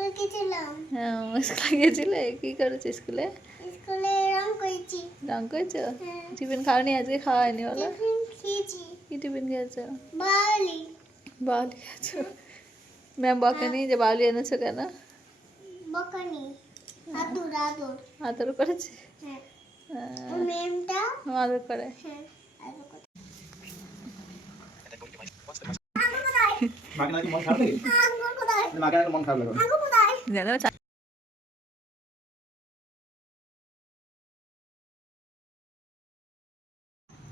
স্কুলে গেছিলাম হ্যাঁ স্কুলে গেছিলে কি করেছ স্কুলে? স্কুলে রং করেছি। রং করেছ? হ্যাঁ। টিফিন খাওনি? আজকে খাওয়া হয়নি বলো টিফিন খেয়েছি। কি টিফিন খেয়েছো? বালি বাউলি খেয়েছো? ম্যাম বকেনি যে বাউলি এনেছো কেন? বকানি আদুর আদুর। আদর করেছে? হ্যাঁ। আহ, আদর করে। হ্যাঁ আদুর করে। মাকে নাকি মন খারাপ লাগে মাকে নাকি মন খারাপ লাগে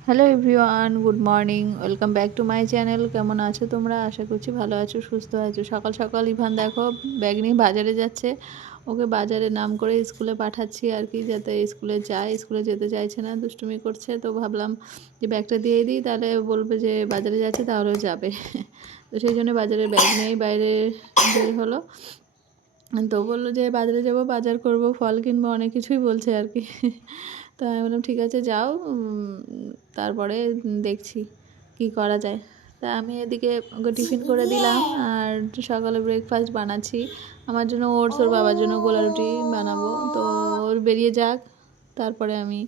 hello everyone good morning welcome back to my channel কেমন আছো তোমরা? আশা করছি ভালো আছো, সুস্থ আছো। সকাল সকাল ইভান দেখো, ব্যাগ নিয়ে বাজারে যাচ্ছে। ওকে বাজারে নাম করে স্কুলে পাঠাচ্ছি আর কি, যাতে স্কুলে যায়। স্কুলে যেতে চাইছে না, দুষ্টুমি করছে। তো ভাবলাম যে ব্যাগটা দিয়ে দিই, তাহলে বলবে যে বাজারে যাচ্ছে, তাহলেও যাবে। তো সেই জন্য বাজারে ব্যাগ নিয়েই বাইরে বের হলো। তো বলল যে, বাজারে যাব, বাজার করব, ফল কিনবো, অনেক কিছুই বলছে আর কি। তো আমি বললাম, ঠিক আছে, যাও তারপরে দেখছি কি করা যায়। তা আমি এদিকে ওকে টিফিন করে দিলাম আর সকালে ব্রেকফাস্ট বানাচ্ছি। আমার জন্য ওটস, ওর বাবার জন্য গোলা রুটি বানাবো। তো ওর বেরিয়ে যাক, তারপরে আমি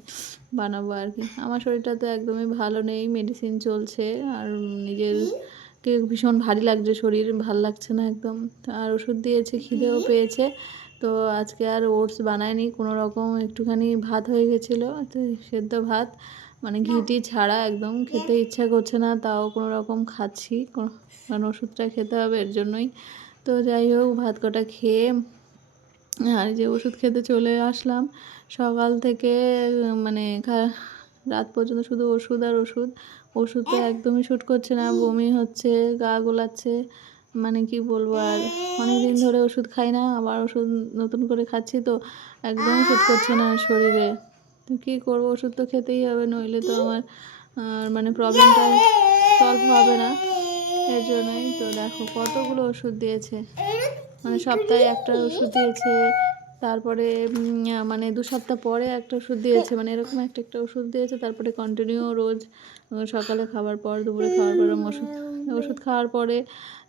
বানাবো আর কি। আমার শরীরটা তো একদমই ভালো নেই মেডিসিন চলছে আর নিজের কে ভীষণ ভারী লাগছে শরীর ভালো লাগছে না একদম। আর ওষুধ দিয়েছে খিদেও পেয়েছে। তো আজকে আর ওটস বানায়নি কোনো রকম একটুখানি ভাত হয়ে গেছিল তো সেদ্ধ ভাত। মানে ঘিটি ছাড়া একদম খেতে ইচ্ছা করছে না তাও কোনো রকম খাচ্ছি কোনো- কারণ ওষুধটা খেতে হবে এর জন্যই। তো যাই হোক ভাত কটা খেয়ে আর যে ওষুধ খেতে চলে আসলাম। সকাল থেকে মানে রাত পর্যন্ত শুধু ওষুধ আর ওষুধ। ওষুধ তো একদমই শ্যুট করছে না বমি হচ্ছে গা গোলাচ্ছে মানে কি বলব আর অনেক দিন ধরে ওষুধ খাই না আবার ওষুধ নতুন করে খাচ্ছি তো একদম শ্যুট করছে না শরীরে। তো কী করব ওষুধ তো খেতেই হবে নইলে তো আমার আর মানে প্রবলেমটা সলভ হবে না। এর জন্যই তো দেখো কতগুলো ওষুধ দিয়েছে। মানে সপ্তাহে একটা ওষুধ দিয়েছে তারপরে মানে দু সপ্তাহ পরে একটা ওষুধ দিয়েছে মানে এরকম একটা একটা ওষুধ দিয়েছে, তারপরে কন্টিনিউ রোজ সকালে খাবার পর, দুপুরে খাওয়ার পর ওষুধ ওষুধ খাওয়ার পরে,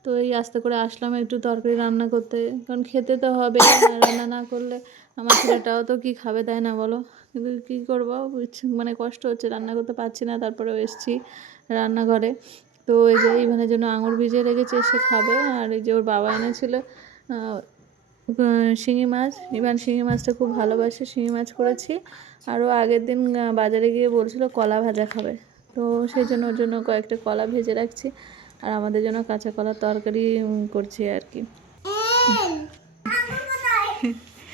তো এই আস্তে করে আসলাম একটু তরকারি রান্না করতে, কারণ খেতে তো হবে রান্না না করলে আমার ছেলেটাও তো কি খাবে তাই না বলো? কিন্তু কী করব মানে কষ্ট হচ্ছে, রান্না করতে পারছি না, তারপরেও এসছি রান্নাঘরে, তো এই যে ইভানের জন্য আঙুর ভিজিয়ে রেখেছে এসে খাবে, আর এই যে ওর বাবা এনেছিল শিঙি মাছ। ইভান শিঙি মাছটা খুব ভালোবাসে শিঙি মাছ করেছি। আরও আগের দিন বাজারে গিয়ে বলছিল কলা ভাজা খাবে। তো সেই জন্য ওর জন্য কয়েকটা কলা ভেজে রাখছি। আর আমাদের জন্য কাঁচা কলার তরকারি করছি আর কি।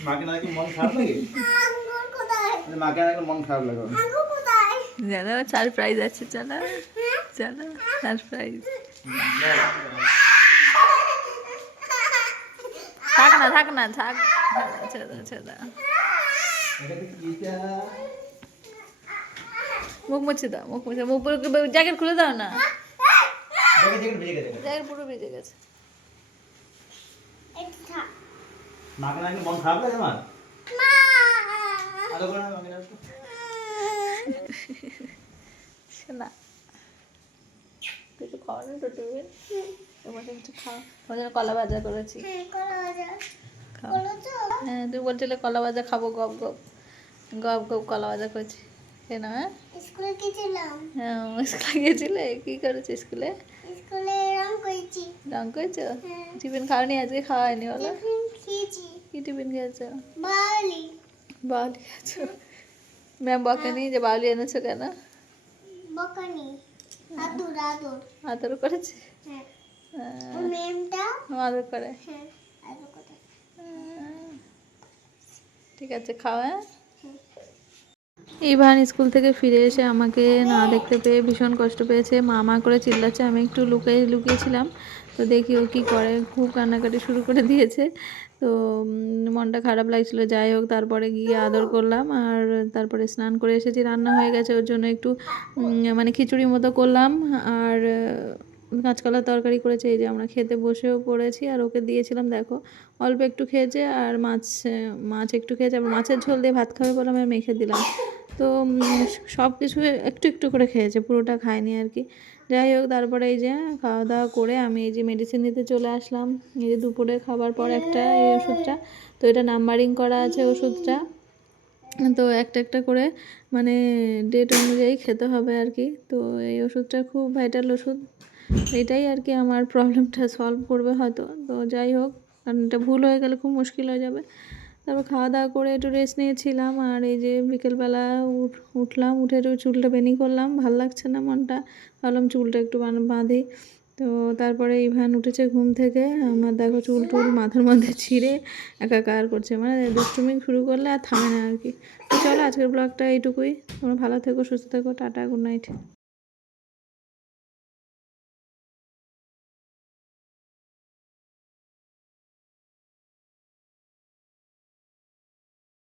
চার প্রাইজ আছে মন খারাপ লাগে? আঙ্গুর কোথায় মাকে নাকি মন খারাপ লাগে আঙ্গুর কোথায় জানো সারপ্রাইজ আছে চলো চলো সারপ্রাইজ থাক না থাক না থাক। ছেড়ে দাও ছেড়ে দাও মুখ মুছে দাও। মুখ মুছে মুখ জ্যাকেট খুলে দাও না? জ্যাকেট পুরো ভিজে গেছে। মাকে নাকি মন খারাপ লাগে আমার না শোনা। কিছু খাওয়া না তো কিছু খাও তোমার জন্য কলা ভাজা? করেছি হ্যাঁ হ্যাঁ তুই বলছিলে কলা ভাজা খাব গপ গপ। গপ গপ কলা ভাজা করছি। কেন হ্যাঁ স্কুলে গেছিলাম হ্যাঁ স্কুলে গেছিলে? কি করেছ স্কুলে? স্কুলে রং করেছি। রং করেছ? হ্যাঁ। টিফিন খাওনি? আজকে খাওয়া হয়নি বলো খেয়েছি। কি টিফিন খেয়েছো? বাউলি খেয়েছো? ম্যাম বকেনি যে বাউলি এনেছো কেন? বকানি আদুর আদুর। আদর করেছে? হ্যাঁ। আদর করে। হ্যাঁ ঠিক আছে খাও হ্যাঁ? হ্যাঁ। ইভান স্কুল থেকে ফিরে এসে আমাকে না দেখতে পেয়ে ভীষণ কষ্ট পেয়েছে। মা মা করে চিল্লাচ্ছে আমি একটু লুকিয়ে লুকিয়েছিলাম। তো দেখি ও কী করে খুব কান্নাকাটি শুরু করে দিয়েছে। তো মনটা খারাপ লাগছিল। যাই হোক তারপরে গিয়ে আদর করলাম আর তারপরে স্নান করে এসেছি। রান্না হয়ে গেছে ওর জন্য একটু মানে খিচুড়ি মতো করলাম। আর কাঁচকলার তরকারি করেছে, এই যে আমরা খেতে বসেও পড়েছি আর ওকে দিয়েছিলাম, দেখো, অল্প একটু খেয়েছে আর মাছ মাছ একটু খেয়েছে আবার মাছের ঝোল দিয়ে ভাত খাবে বলে আমি মেখে দিলাম। তো সব কিছু একটু একটু করে খেয়েছে, পুরোটা খায়নি আর কি। যাই হোক, তারপরে এই যে খাওয়া দাওয়া করে আমি এই যে মেডিসিন নিতে চলে আসলাম, এই যে দুপুরে খাবার পর একটা এই ওষুধটা, তো এটা নাম্বারিং করা আছে ওষুধটা, তো একটা একটা করে মানে ডেট অনুযায়ী খেতে হবে আর কি। তো এই ওষুধটা খুব ভাইটাল ওষুধ। এটাই আর কি আমার প্রবলেমটা সলভ করবে হয়তো। তো যাই হোক, কারণ এটা ভুল হয়ে গেলে খুব মুশকিল হয়ে যাবে। তারপর খাওয়া দাওয়া করে একটু রেস্ট নিয়েছিলাম আর এই যে বিকেলবেলা উঠ, উঠলাম, উঠে একটু চুলটা বেনি করলাম, ভালো লাগছে না মনটা। ভাবলাম চুলটা একটু বাঁধি। তো তারপরে ইভান উঠেছে ঘুম থেকে, আমার দেখো চুল টুল মাথার মধ্যে ছিঁড়ে একাকার করছে। মানে দুষ্টুমি শুরু করলে আর থামে না আর কি। তো চলো আজকের ব্লগটা এইটুকুই। তোমরা ভালো থেকো, সুস্থ থেকো, টাটা গুড নাইট